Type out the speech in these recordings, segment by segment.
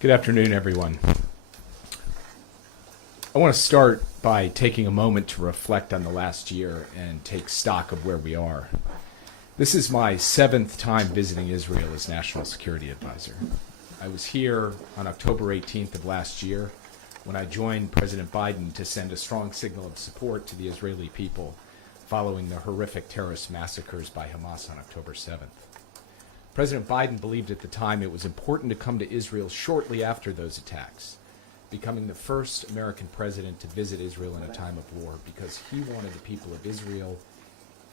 Good afternoon, everyone. I want to start by taking a moment to reflect on the last year and take stock of where we are. This is my 7th time visiting Israel as National Security Advisor. I was here on October 18th of last year when I joined President Biden to send a strong signal of support to the Israeli people following the horrific terrorist massacres by Hamas on October 7th. President Biden believed at the time it was important to come to Israel shortly after those attacks, becoming the first American president to visit Israel in a time of war because he wanted the people of Israel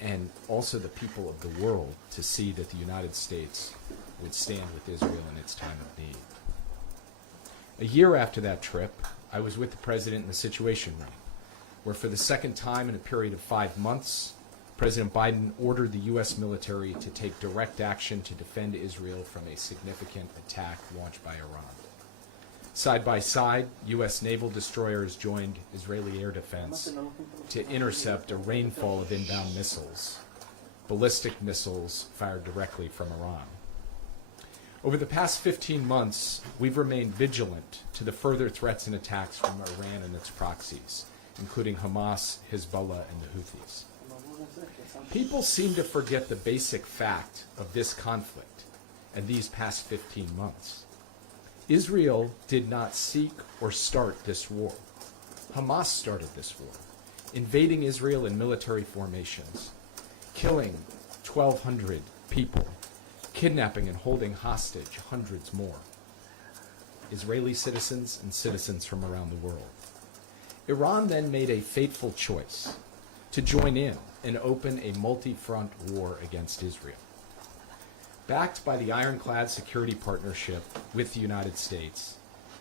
and also the people of the world to see that the United States would stand with Israel in its time of need. A year after that trip, I was with the president in the Situation Room, where for the second time in a period of 5 months, President Biden ordered the U.S. military to take direct action to defend Israel from a significant attack launched by Iran. Side by side, U.S. naval destroyers joined Israeli air defense to intercept a rainfall of inbound missiles, ballistic missiles fired directly from Iran. Over the past 15 months, we've remained vigilant to the further threats and attacks from Iran and its proxies, including Hamas, Hezbollah, and the Houthis. People seem to forget the basic fact of this conflict and these past 15 months. Israel did not seek or start this war. Hamas started this war, invading Israel in military formations, killing 1,200 people, kidnapping and holding hostage hundreds more, Israeli citizens and citizens from around the world. Iran then made a fateful choice to join in and open a multi-front war against Israel. Backed by the ironclad security partnership with the United States,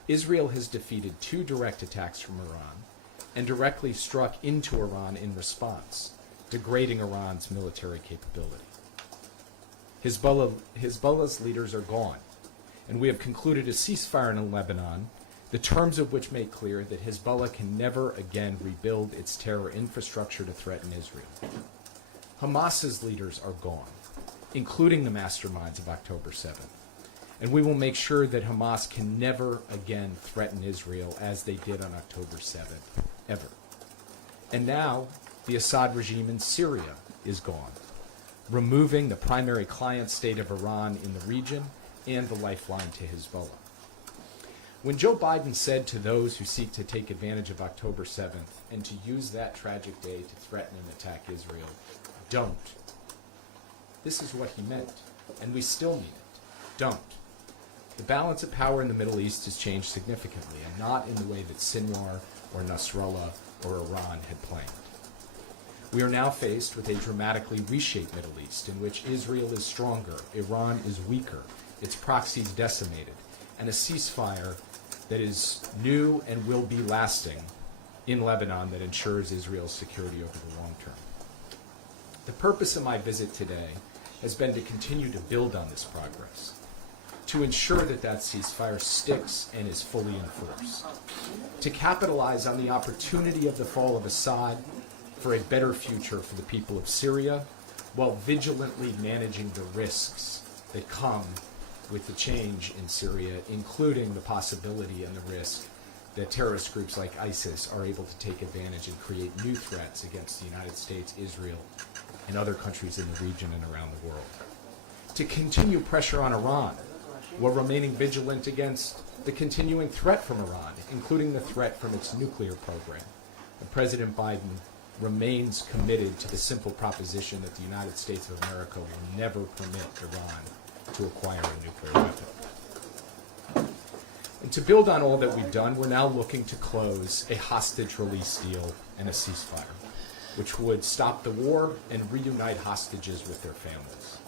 Israel has defeated 2 direct attacks from Iran and directly struck into Iran in response, degrading Iran's military capability. Hezbollah's leaders are gone, and we have concluded a ceasefire in Lebanon, the terms of which make clear that Hezbollah can never again rebuild its terror infrastructure to threaten Israel. Hamas's leaders are gone, including the masterminds of October 7th, and we will make sure that Hamas can never again threaten Israel as they did on October 7th, ever. And now, the Assad regime in Syria is gone, removing the primary client state of Iran in the region and the lifeline to Hezbollah. When Joe Biden said to those who seek to take advantage of October 7th and to use that tragic day to threaten and attack Israel, don't. This is what he meant, and we still mean it. Don't. The balance of power in the Middle East has changed significantly, and not in the way that Sinwar or Nasrallah or Iran had planned. We are now faced with a dramatically reshaped Middle East in which Israel is stronger, Iran is weaker, its proxies decimated, and a ceasefire that is new and will be lasting in Lebanon that ensures Israel's security over the long term. The purpose of my visit today has been to continue to build on this progress, to ensure that that ceasefire sticks and is fully enforced, to capitalize on the opportunity of the fall of Assad for a better future for the people of Syria, while vigilantly managing the risks that come with the change in Syria, including the possibility and the risk that terrorist groups like ISIS are able to take advantage and create new threats against the United States, Israel, and other countries in the region and around the world. To continue pressure on Iran while remaining vigilant against the continuing threat from Iran, including the threat from its nuclear program. And President Biden remains committed to the simple proposition that the United States of America will never permit Iran to acquire a nuclear weapon. And to build on all that we've done, we're now looking to close a hostage release deal and a ceasefire, which would stop the war and reunite hostages with their families.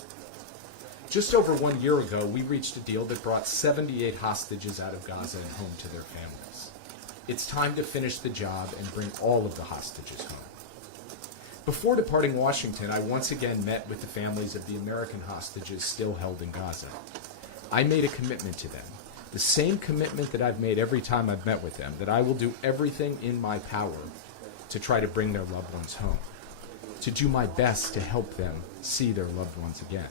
Just over 1 year ago, we reached a deal that brought 78 hostages out of Gaza and home to their families. It's time to finish the job and bring all of the hostages home. Before departing Washington, I once again met with the families of the American hostages still held in Gaza. I made a commitment to them, the same commitment that I've made every time I've met with them, that I will do everything in my power to try to bring their loved ones home, to do my best to help them see their loved ones again.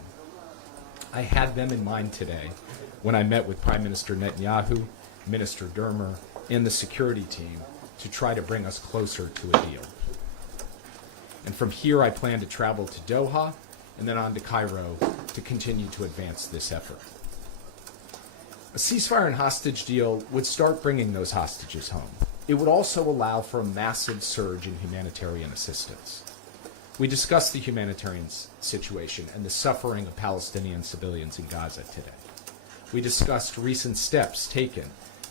I had them in mind today when I met with Prime Minister Netanyahu, Minister Dermer, and the security team to try to bring us closer to a deal. And from here, I plan to travel to Doha and then on to Cairo to continue to advance this effort. A ceasefire and hostage deal would start bringing those hostages home. It would also allow for a massive surge in humanitarian assistance. We discussed the humanitarian situation and the suffering of Palestinian civilians in Gaza today. We discussed recent steps taken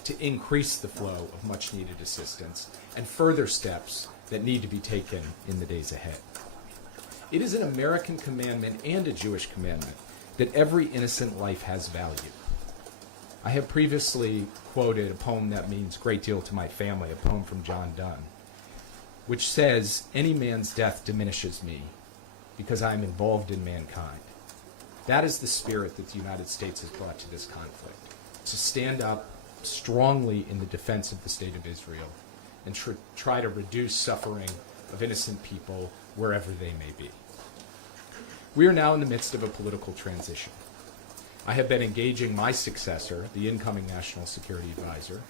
to increase the flow of much-needed assistance and further steps that need to be taken in the days ahead. It is an American commandment and a Jewish commandment that every innocent life has value. I have previously quoted a poem that means a great deal to my family, a poem from John Donne, which says, "Any man's death diminishes me because I am involved in mankind." That is the spirit that the United States has brought to this conflict, to stand up strongly in the defense of the state of Israel and try to reduce suffering of innocent people wherever they may be. We are now in the midst of a political transition. I have been engaging my successor, the incoming National Security Advisor,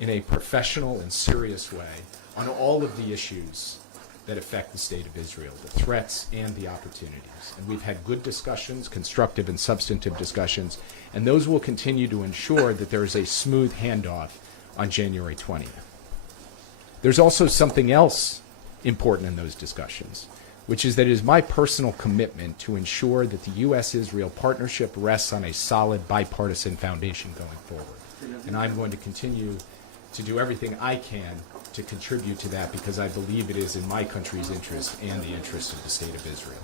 in a professional and serious way on all of the issues that affect the state of Israel, the threats and the opportunities. And we've had good discussions, constructive and substantive discussions, and those will continue to ensure that there is a smooth handoff on January 20th. There's also something else important in those discussions, which is that it is my personal commitment to ensure that the U.S.-Israel partnership rests on a solid bipartisan foundation going forward. And I'm going to continue to do everything I can to contribute to that because I believe it is in my country's interest and the interest of the state of Israel.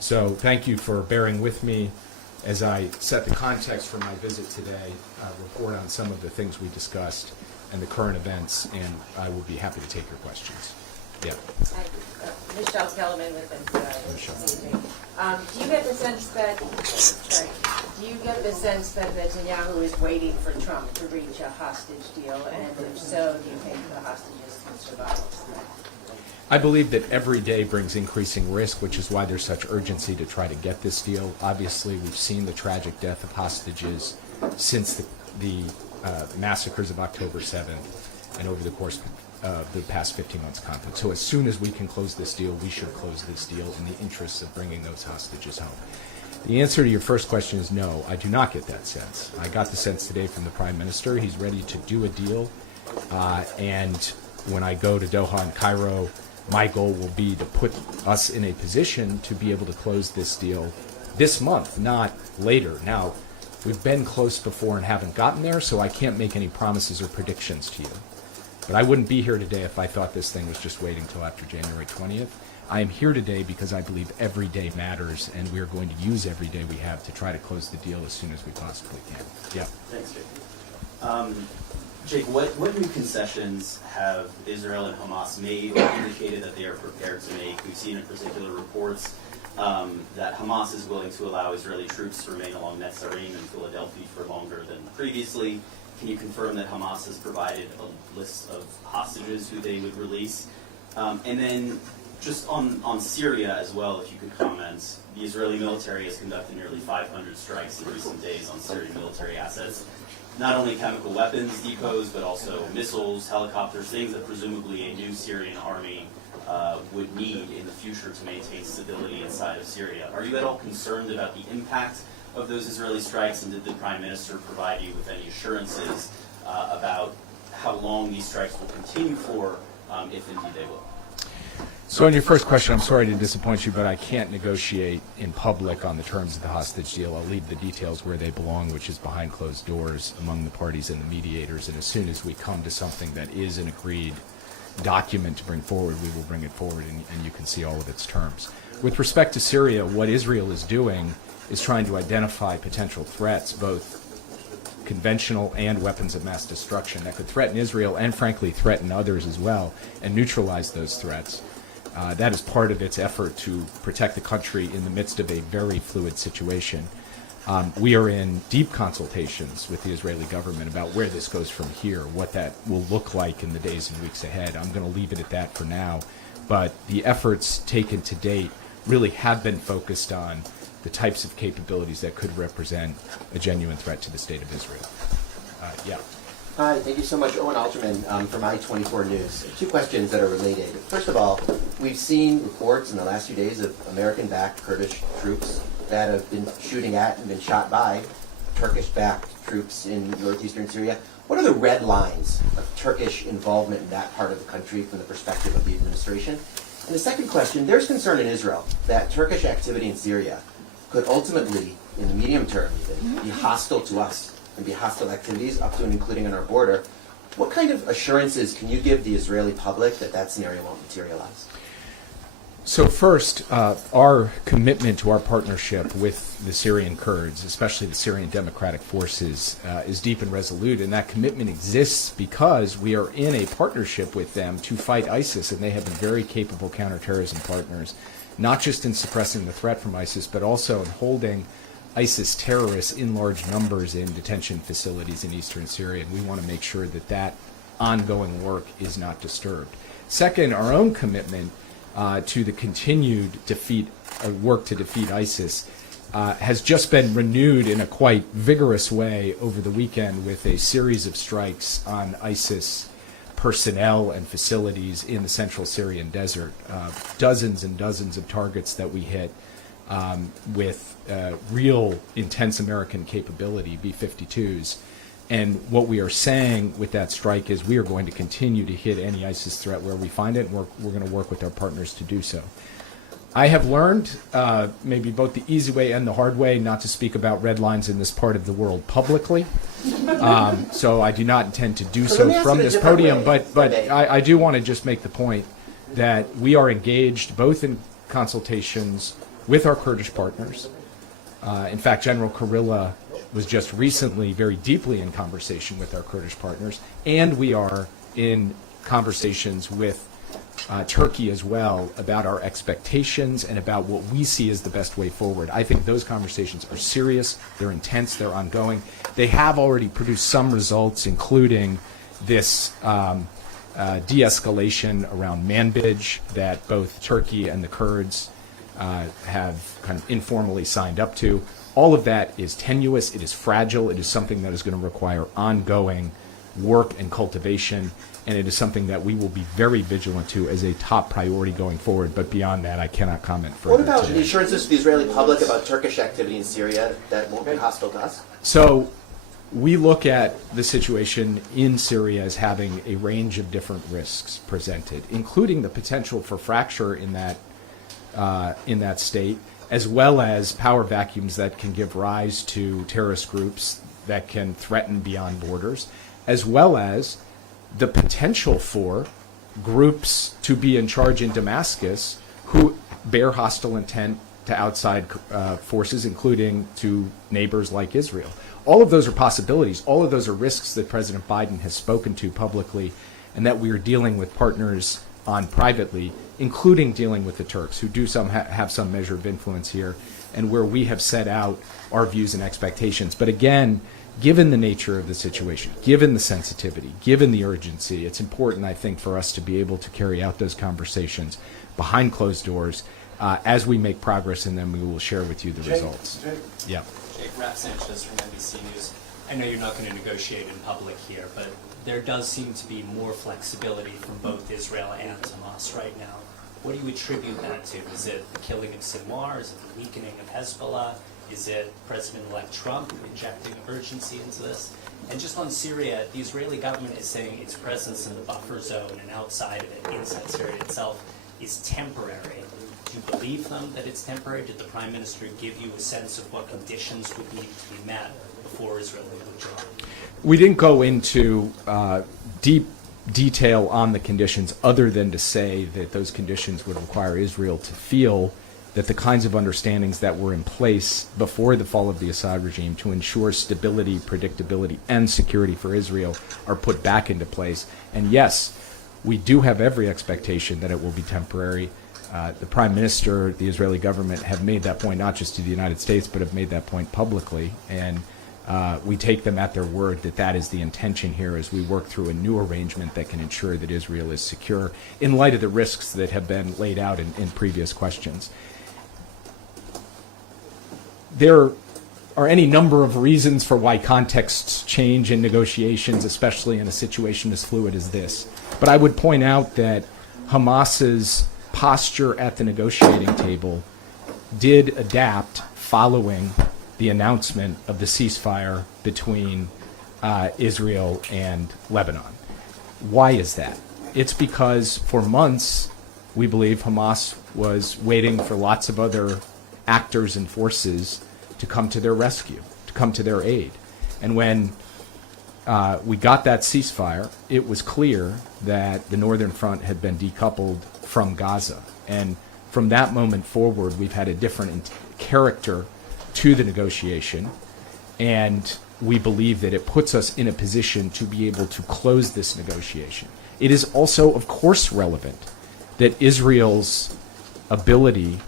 So thank you for bearing with me as I set the context for my visit today, report on some of the things we discussed and the current events, and I will be happy to take your questions. Yeah. Michelle Kellerman with do you get the sense that Netanyahu is waiting for Trump to reach a hostage deal, and if so, do you think the hostages can survive? I believe that every day brings increasing risk, which is why there's such urgency to try to get this deal. Obviously, we've seen the tragic death of hostages since the massacres of October 7th and over the course of the past 15 months conflict. So as soon as we can close this deal, we should close this deal in the interests of bringing those hostages home. The answer to your first question is no, I do not get that sense. I got the sense today from the Prime Minister. He's ready to do a deal. And when I go to Doha and Cairo, my goal will be to put us in a position to be able to close this deal this month, not later. Now, we've been close before and haven't gotten there, so I can't make any promises or predictions to you. But I wouldn't be here today if I thought this thing was just waiting until after January 20th. I am here today because I believe every day matters, and we are going to use every day we have to try to close the deal as soon as we possibly can. Yeah. Thanks, Jake. Jake, what new concessions have Israel and Hamas made or indicated that they are prepared to make? We've seen in particular reports that Hamas is willing to allow Israeli troops to remain along Netzarim and Philadelphia for longer than previously. Can you confirm that Hamas has provided a list of hostages who they would release? And then just on Syria as well, if you could comment, the Israeli military has conducted nearly 500 strikes in recent days on Syrian military assets. Not only chemical weapons depots, but also missiles, helicopters, things that presumably a new Syrian army would need in the future to maintain stability inside of Syria. Are you at all concerned about the impact of those Israeli strikes, and did the Prime Minister provide you with any assurances about how long these strikes will continue for, if indeed they will? So on your first question, I'm sorry to disappoint you, but I can't negotiate in public on the terms of the hostage deal. I'll leave the details where they belong, which is behind closed doors among the parties and the mediators. And as soon as we come to something that is an agreed document to bring forward, we will bring it forward, and you can see all of its terms. With respect to Syria, what Israel is doing is trying to identify potential threats, both conventional and weapons of mass destruction, that could threaten Israel and, frankly, threaten others as well, and neutralize those threats. That is part of its effort to protect the country in the midst of a very fluid situation. We are in deep consultations with the Israeli government about where this goes from here, what that will look like in the days and weeks ahead. I'm going to leave it at that for now. But the efforts taken to date really have been focused on the types of capabilities that could represent a genuine threat to the state of Israel. Yeah. Hi, thank you so much. Owen Alterman from I-24 News. Two questions that are related. First of all, we've seen reports in the last few days of American-backed Kurdish troops that have been shooting at and been shot by Turkish-backed troops in northeastern Syria. What are the red lines of Turkish involvement in that part of the country from the perspective of the administration? And the second question, there's concern in Israel that Turkish activity in Syria could ultimately, in the medium term even, be hostile to us and be hostile activities up to and including on our border. What kind of assurances can you give the Israeli public that that scenario won't materialize? So first, our commitment to our partnership with the Syrian Kurds, especially the Syrian Democratic Forces, is deep and resolute, and that commitment exists because we are in a partnership with them to fight ISIS, and they have been very capable counterterrorism partners, not just in suppressing the threat from ISIS, but also in holding ISIS terrorists in large numbers in detention facilities in eastern Syria, and we want to make sure that that ongoing work is not disturbed. Second, our own commitment to the continued work to defeat ISIS has just been renewed in a quite vigorous way over the weekend with a series of strikes on ISIS personnel and facilities in the central Syrian desert. Dozens and dozens of targets that we hit with real intense American capability, B-52s. And what we are saying with that strike is we are going to continue to hit any ISIS threat where we find it, and we're going to work with our partners to do so. I have learned, maybe both the easy way and the hard way, not to speak about red lines in this part of the world publicly. So I do not intend to do so from this podium, but I do want to just make the point that we are engaged both in consultations with our Kurdish partners. In fact, General Kurilla was just recently very deeply in conversation with our Kurdish partners, and we are in conversations with Turkey as well about our expectations and about what we see as the best way forward. I think those conversations are serious, they're intense, they're ongoing. They have already produced some results, including this de-escalation around Manbij that both Turkey and the Kurds have kind of informally signed up to. All of that is tenuous, it is fragile, it is something that is going to require ongoing work and cultivation, and it is something that we will be very vigilant to as a top priority going forward. But beyond that, I cannot comment further. What about today. the assurances to the Israeli public about Turkish activity in Syria that won't be hostile to us? So we look at the situation in Syria as having a range of different risks presented, including the potential for fracture in that state, as well as power vacuums that can give rise to terrorist groups that can threaten beyond borders, as well as the potential for groups to be in charge in Damascus who bear hostile intent to outside forces, including to neighbors like Israel. All of those are possibilities. All of those are risks that President Biden has spoken to publicly and that we are dealing with partners on privately, including dealing with the Turks, who do have some measure of influence here, and where we have set out our views and expectations. But again, given the nature of the situation, given the sensitivity, given the urgency, it's important, I think, for us to be able to carry out those conversations behind closed doors. As we make progress in them, we will share with you the results. Yeah. Jake, Raf Sanchez from NBC News. I know you're not going to negotiate in public here, but there does seem to be more flexibility from both Israel and Hamas right now. What do you attribute that to? Is it the killing of Sinwar? Is it the weakening of Hezbollah? Is it President-elect Trump injecting urgency into this? And just on Syria, the Israeli government is saying its presence in the buffer zone and outside of it, inside Syria itself, is temporary. Do you believe them that it's temporary? Did the Prime Minister give you a sense of what conditions would need to be met before Israel would withdraw? We didn't go into deep detail on the conditions other than to say that those conditions would require Israel to feel that the kinds of understandings that were in place before the fall of the Assad regime to ensure stability, predictability, and security for Israel are put back into place. And yes, we do have every expectation that it will be temporary. The Prime Minister, the Israeli government have made that point not just to the United States, but have made that point publicly. And we take them at their word that that is the intention here as we work through a new arrangement that can ensure that Israel is secure in light of the risks that have been laid out in previous questions. there are any number of reasons for why contexts change in negotiations, especially in a situation as fluid as this. But I would point out that Hamas's posture at the negotiating table did adapt following the announcement of the ceasefire between Israel and Lebanon. Why is that? It's because for months, we believe Hamas was waiting for lots of other actors and forces to come to their rescue, to come to their aid. And when we got that ceasefire, it was clear that the Northern Front had been decoupled from Gaza. And from that moment forward, we've had a different character to the negotiation. And we believe that it puts us in a position to be able to close this negotiation. It is also, of course, relevant that Israel's ability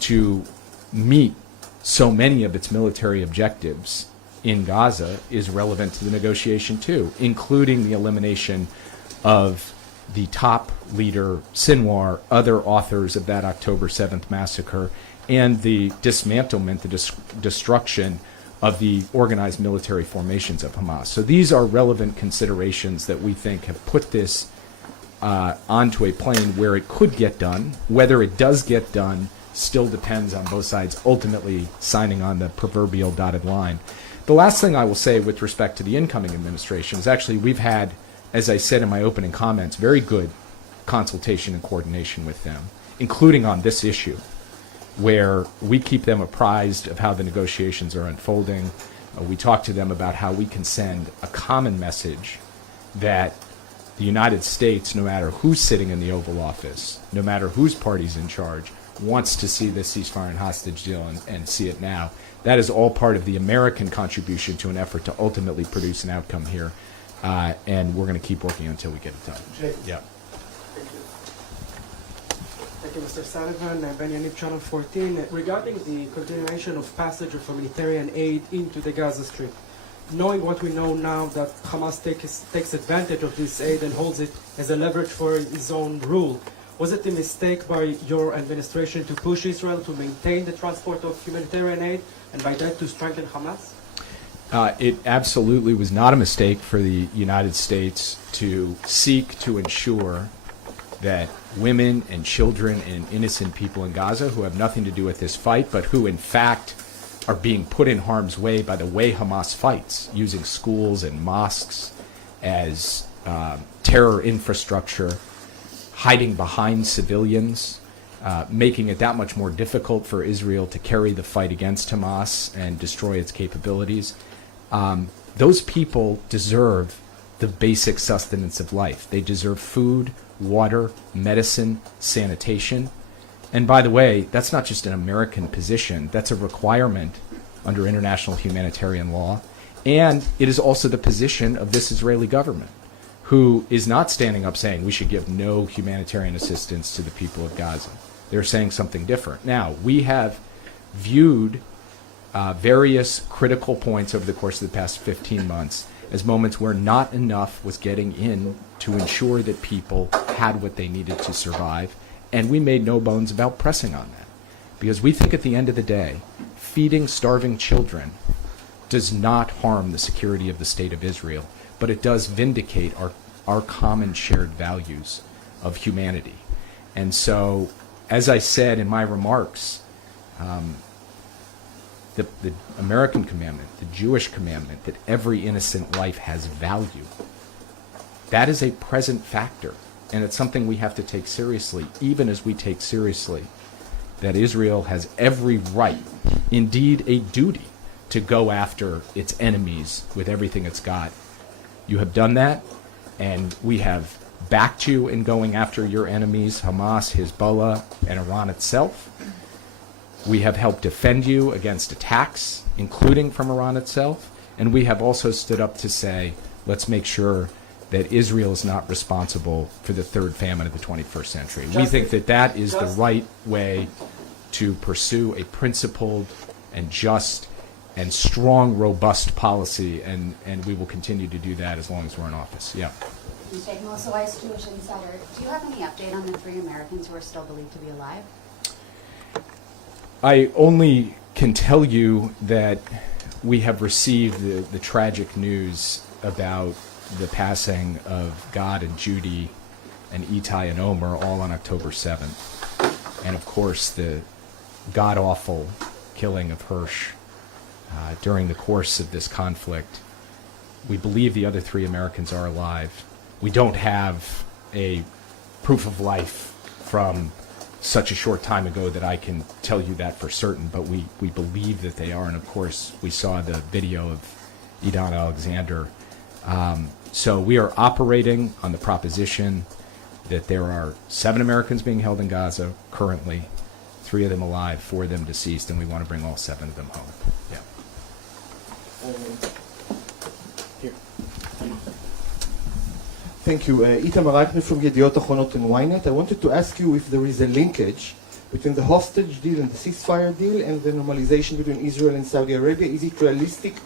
to meet so many of its military objectives in Gaza is relevant to the negotiation too, including the elimination of the top leader, Sinwar, other authors of that October 7th massacre, and the dismantlement, the destruction of the organized military formations of Hamas. So these are relevant considerations that we think have put this onto a plane where it could get done. Whether it does get done still depends on both sides ultimately signing on the proverbial dotted line. The last thing I will say with respect to the incoming administration is actually we've had, as I said in my opening comments, very good consultation and coordination with them, including on this issue, where we keep them apprised of how the negotiations are unfolding. We talk to them about how we can send a common message that the United States, no matter who's sitting in the Oval Office, no matter whose party's in charge, wants to see this ceasefire and hostage deal and see it now. That is all part of the American contribution to an effort to ultimately produce an outcome here. And we're going to keep working until we get it done. Jay. Yeah. Thank you, Mr. Sullivan. Ben Yanib, Channel 14. Regarding the continuation of passage of humanitarian aid into the Gaza Strip, knowing what we know now that Hamas takes advantage of this aid and holds it as a leverage for its own rule, was it a mistake by your administration to push Israel to maintain the transport of humanitarian aid and by that to strengthen Hamas? It absolutely was not a mistake for the United States to seek to ensure that women and children and innocent people in Gaza who have nothing to do with this fight, but who in fact are being put in harm's way by the way Hamas fights, using schools and mosques as terror infrastructure, hiding behind civilians, making it that much more difficult for Israel to carry the fight against Hamas and destroy its capabilities. Those people deserve the basic sustenance of life. They deserve food, water, medicine, sanitation. And by the way, that's not just an American position. That's a requirement under international humanitarian law. And it is also the position of this Israeli government, who is not standing up saying we should give no humanitarian assistance to the people of Gaza. They're saying something different. Now, we have viewed various critical points over the course of the past 15 months as moments where not enough was getting in to ensure that people had what they needed to survive, and we made no bones about pressing on that. Because we think at the end of the day, feeding starving children does not harm the security of the State of Israel, but it does vindicate our common shared values of humanity. And so, as I said in my remarks, the American commandment, the Jewish commandment, that every innocent life has value, that is a present factor. And it's something we have to take seriously, even as we take seriously that Israel has every right, indeed a duty, to go after its enemies with everything it's got. You have done that, and we have backed you in going after your enemies, Hamas, Hezbollah, and Iran itself. We have helped defend you against attacks, including from Iran itself. And we have also stood up to say, let's make sure that Israel is not responsible for the third famine of the 21st century. We think that that is the right way to pursue a principled and just and strong, robust policy, and we will continue to do that as long as we're in office. Yeah. Okay, Melissa Weiss, Jewish Insider. Do you have any update on the 3 Americans who are still believed to be alive? I only can tell you that we have received the tragic news about the passing of Gad and Judy and Itai and Omer all on October 7th. And of course, the god-awful killing of Hirsch during the course of this conflict. We believe the other 3 Americans are alive. We don't have a proof of life from such a short time ago that I can tell you that for certain, but we believe that they are. And of course, we saw the video of Idan Alexander. So we are operating on the proposition that there are 7 Americans being held in Gaza currently, 3 of them alive, 4 of them deceased, and we want to bring all 7 of them home. Yeah. Here. Thank you. Itamar Eichner from Yediot Achronot and Ynet. I wanted to ask you if there is a linkage between the hostage deal and the ceasefire deal and the normalization between Israel and Saudi Arabia. Is it realistic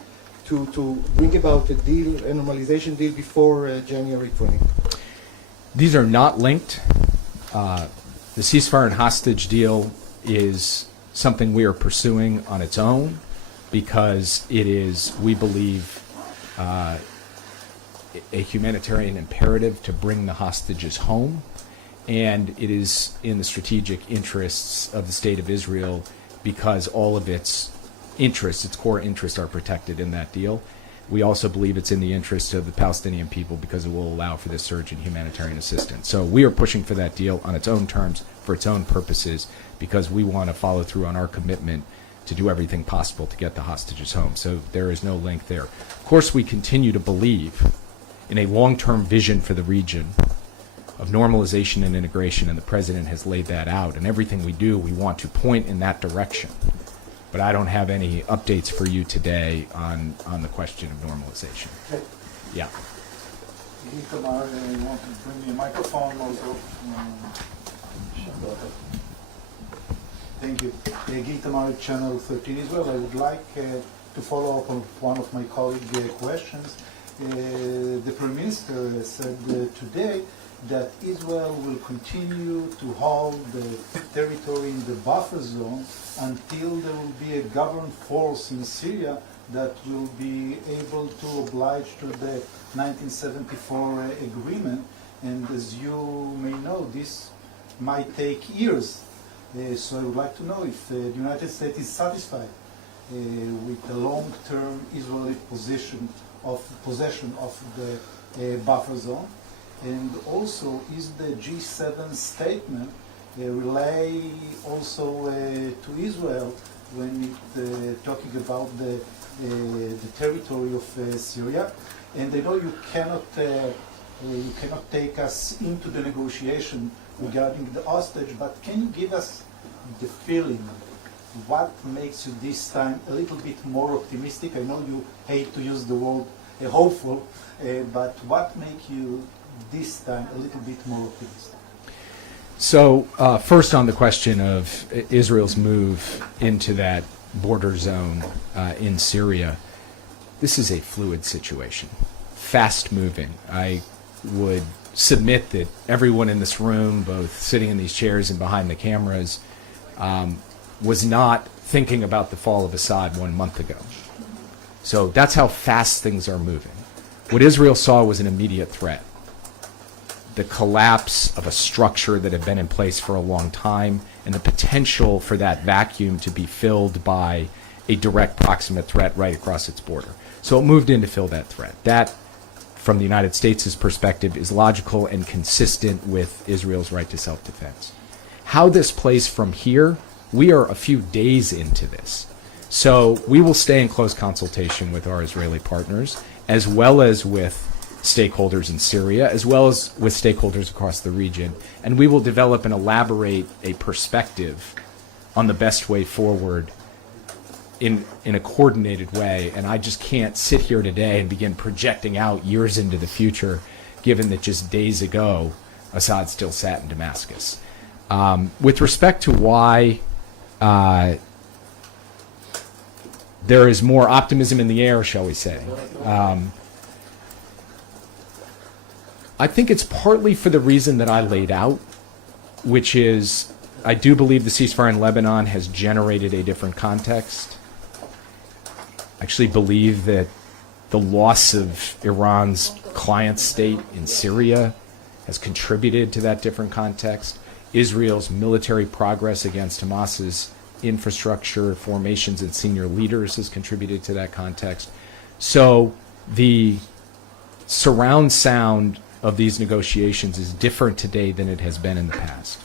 to bring about a deal, a normalization deal before January 20? These are not linked. The ceasefire and hostage deal is something we are pursuing on its own because it is, we believe, a humanitarian imperative to bring the hostages home, and it is in the strategic interests of the State of Israel because all of its interests, its core interests, are protected in that deal. We also believe it's in the interest of the Palestinian people because it will allow for this surge in humanitarian assistance. So we are pushing for that deal on its own terms, for its own purposes, because we want to follow through on our commitment to do everything possible to get the hostages home. So there is no link there. Of course, we continue to believe in a long-term vision for the region of normalization and integration, and the President has laid that out. And everything we do, we want to point in that direction. But I don't have any updates for you today on the question of normalization. Okay. Yeah. Itamar, you want to bring me a microphone also? Thank you. Itamar, Channel 13 Israel. I would like to follow up on one of my colleagues' questions. The Prime Minister said today that Israel will continue to hold the territory in the buffer zone until there will be a government force in Syria that will be able to oblige to the 1974 agreement. And as you may know, this might take years. So I would like to know if the United States is satisfied with the long-term Israeli possession of the buffer zone. And also, is the G7 statement relay also to Israel when it talking about the territory of Syria? And I know you cannot take us into the negotiation regarding the hostage, but can you give us the feeling? What makes you this time a little bit more optimistic? I know you hate to use the word hopeful, but what makes you this time a little bit more optimistic? So first on the question of Israel's move into that border zone in Syria, this is a fluid situation, fast moving. I would submit that everyone in this room, both sitting in these chairs and behind the cameras, was not thinking about the fall of Assad 1 month ago. So that's how fast things are moving. What Israel saw was an immediate threat. The collapse of a structure that had been in place for a long time, and the potential for that vacuum to be filled by a direct proximate threat right across its border. So it moved in to fill that threat. That, from the United States' perspective, is logical and consistent with Israel's right to self-defense. How this plays from here, we are a few days into this. So we will stay in close consultation with our Israeli partners, as well as with stakeholders in Syria, as well as with stakeholders across the region, and we will develop and elaborate a perspective on the best way forward in a coordinated way. And I just can't sit here today and begin projecting out years into the future, given that just days ago, Assad still sat in Damascus. With respect to why there is more optimism in the air, shall we say, I think it's partly for the reason that I laid out, which is I do believe the ceasefire in Lebanon has generated a different context. I actually believe that the loss of Iran's client state in Syria has contributed to that different context. Israel's military progress against Hamas's infrastructure, formations, and senior leaders has contributed to that context. So the surround sound of these negotiations is different today than it has been in the past.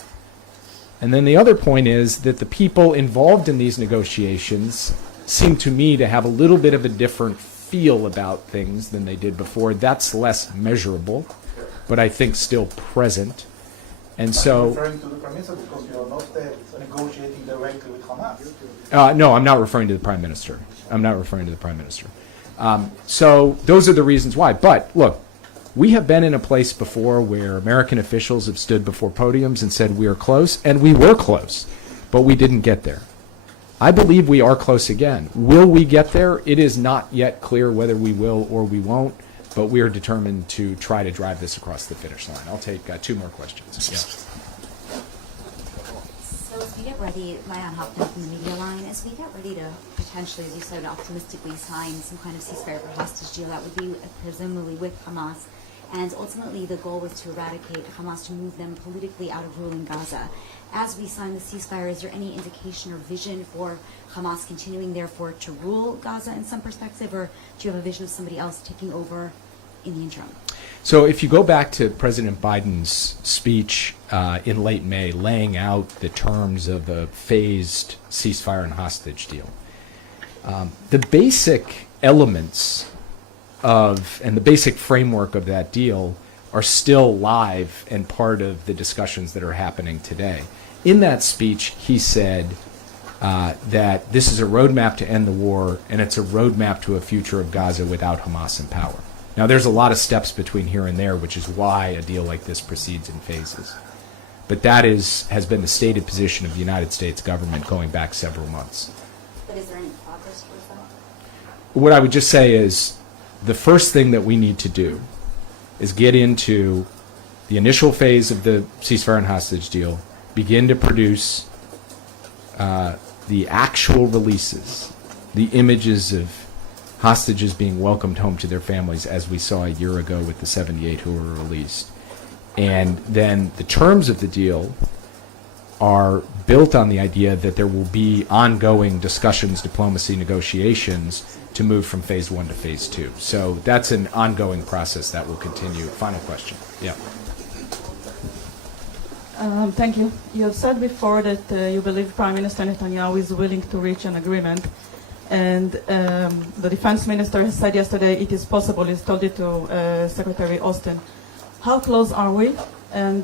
And then the other point is that the people involved in these negotiations seem to me to have a little bit of a different feel about things than they did before. That's less measurable, but I think still present. And so, referring to the Prime Minister because you are not negotiating directly with Hamas. no, I'm not referring to the Prime Minister. I'm not referring to the Prime Minister. So those are the reasons why. But look, we have been in a place before where American officials have stood before podiums and said we are close, and we were close, but we didn't get there. I believe we are close again. Will we get there? It is not yet clear whether we will or we won't, but we are determined to try to drive this across the finish line. I'll take 2 more questions. Yeah. So as we get ready, Mayan Hoffman from the media line, as we get ready to potentially, as you said, optimistically sign some kind of ceasefire for hostage deal, that would be presumably with Hamas. And ultimately, the goal was to eradicate Hamas, to move them politically out of ruling Gaza. As we sign the ceasefire, is there any indication or vision for Hamas continuing, therefore, to rule Gaza in some perspective, or do you have a vision of somebody else taking over in the interim? So if you go back to President Biden's speech in late May, laying out the terms of the phased ceasefire and hostage deal, the basic elements of, and the basic framework of that deal are still live and part of the discussions that are happening today. In that speech, he said that this is a roadmap to end the war, and it's a roadmap to a future of Gaza without Hamas in power. Now, there's a lot of steps between here and there, which is why a deal like this proceeds in phases. But that has been the stated position of the United States government going back several months. But is there any progress towards that? What I would just say is the first thing that we need to do is get into the initial phase of the ceasefire and hostage deal, begin to produce the actual releases, the images of hostages being welcomed home to their families, as we saw a year ago with the 78 who were released. And then the terms of the deal are built on the idea that there will be ongoing discussions, diplomacy, negotiations to move from phase 1 to phase 2. So that's an ongoing process that will continue. Final question. Yeah. Thank you. You have said before that you believe Prime Minister Netanyahu is willing to reach an agreement. And the defense minister has said yesterday it is possible. He's told it to Secretary Austin. How close are we? And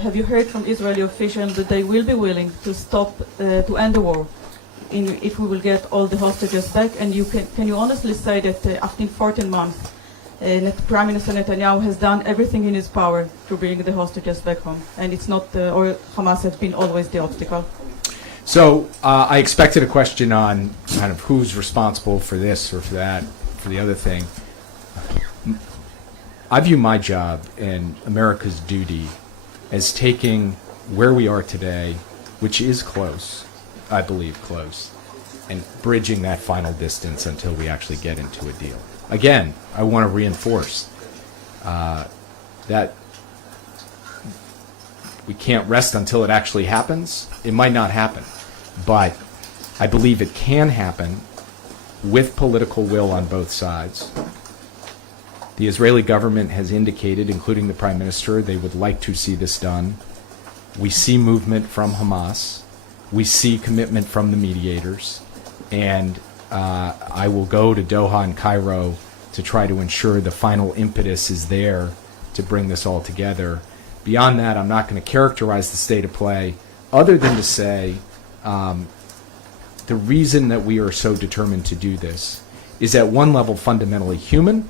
have you heard from Israeli officials that they will be willing to stop, to end the war if we will get all the hostages back? And can you honestly say that after 14 months, Prime Minister Netanyahu has done everything in his power to bring the hostages back home, and it's not, or Hamas has been always the obstacle? So I expected a question on kind of who's responsible for this or for that, for the other thing. I view my job and America's duty as taking where we are today, which is close, I believe close, and bridging that final distance until we actually get into a deal. Again, I want to reinforce that we can't rest until it actually happens. It might not happen, but I believe it can happen with political will on both sides. The Israeli government has indicated, including the Prime Minister, they would like to see this done. We see movement from Hamas. We see commitment from the mediators. And I will go to Doha and Cairo to try to ensure the final impetus is there to bring this all together. Beyond that, I'm not going to characterize the state of play other than to say the reason that we are so determined to do this is at one level fundamentally human,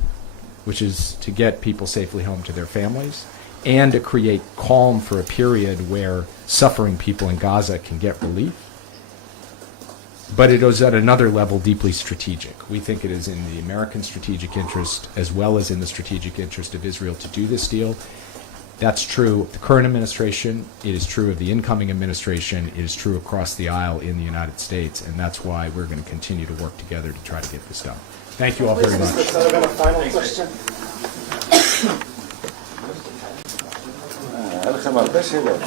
which is to get people safely home to their families, and to create calm for a period where suffering people in Gaza can get relief. But it is at another level deeply strategic. We think it is in the American strategic interest as well as in the strategic interest of Israel to do this deal. That's true of the current administration, it is true of the incoming administration, it is true across the aisle in the United States, and that's why we're going to continue to work together to try to get this done. Thank you all very much. Mr. Sullivan, a final question. היה לכם הרבה שאלות.